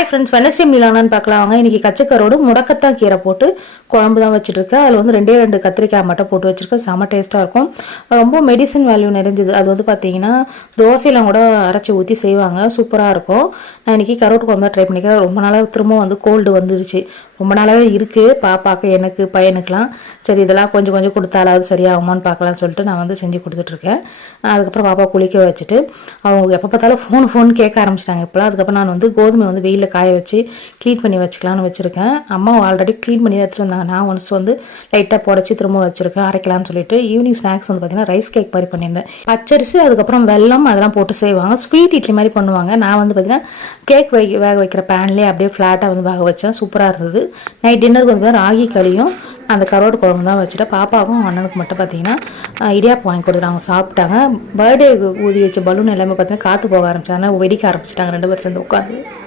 Hi friends, Wednesday மீலானான்னு பார்க்கலாம் வாங்க. இன்றைக்கி கச்சக்கரோடு முடக்கத்தான் கீரை போட்டு குழம்பு தான் வச்சுட்ருக்கேன். அதில் வந்து 2 கத்திரிக்காய் மட்டும் போட்டு வச்சுருக்கேன். செம்ம டேஸ்ட்டாக இருக்கும். ரொம்ப மெடிசன் வேல்யூ நிறைஞ்சது. அது வந்து பார்த்தீங்கன்னா தோசையெல்லாம் கூட அரைச்சி ஊற்றி செய்வாங்க, சூப்பராக இருக்கும். நான் இன்றைக்கி கரோட்டு குழம்பு தான் ட்ரை பண்ணிக்கிறேன். ரொம்ப நாளாக திரும்ப வந்து கோல்டு வந்துருச்சு. ரொம்ப நாளாகவே இருக்குது பாப்பாக்கு, எனக்கு, பையனுக்கெலாம். சரி இதெல்லாம் கொஞ்சம் கொஞ்சம் கொடுத்தாலாவது சரியாகுமான்னு பார்க்கலான்னு சொல்லிட்டு நான் வந்து செஞ்சு கொடுத்துட்ருக்கேன். அதுக்கப்புறம் பாப்பா குளிக்க வச்சுட்டு அவங்க எப்போ பார்த்தாலும் ஃபோன் கேட்க ஆரம்பிச்சிட்டாங்க இப்போலாம். அதுக்கப்புறம் நான் வந்து கோதுமை வந்து வெயிலில் காய வச்சு க்ளீன் பண்ணி வச்சுக்கலான்னு வச்சுருக்கேன். அம்மா ஆல்ரெடி க்ளீன் பண்ணி தான் எடுத்துகிட்டு வந்தாங்க. நான் ஒன்ஸ் வந்து லைட்டாக புடச்சி திரும்ப வச்சுருக்கேன் அரைக்கலான்னு சொல்லிட்டு. ஈவினிங் ஸ்நாக்ஸ் வந்து பார்த்திங்கன்னா ரைஸ் கேக் மாதிரி பண்ணியிருந்தேன். பச்சரிசி அதுக்கப்புறம் வெல்லம் அதெல்லாம் போட்டு செய்வாங்க. ஸ்வீட் இட்லி மாதிரி பண்ணுவாங்க. நான் வந்து பார்த்திங்கன்னா கேக் வேக வைக்கிற பேன்லேயே அப்படியே ஃப்ளாட்டாக வந்து வேக வச்சேன். சூப்பராக இருந்தது. நைட் டின்னருக்கு வந்து ராகி களியும் அந்த கரோடு குழம்பு தான் வச்சுட்டேன். பாப்பாவுக்கும் அண்ணனுக்கு மட்டும் பார்த்தீங்கன்னா இடியாப்பம் வாங்கி கொடுத்துட்டு அவங்க சாப்பிட்டாங்க. பர்த்டே ஊதி வச்ச பலூன் எல்லாமே பார்த்தீங்கன்னா காற்று போக ஆரம்பிச்சாங்க, வெடிக்க ஆரம்பிச்சிட்டாங்க 2 பேர் சேர்ந்து உட்காந்து.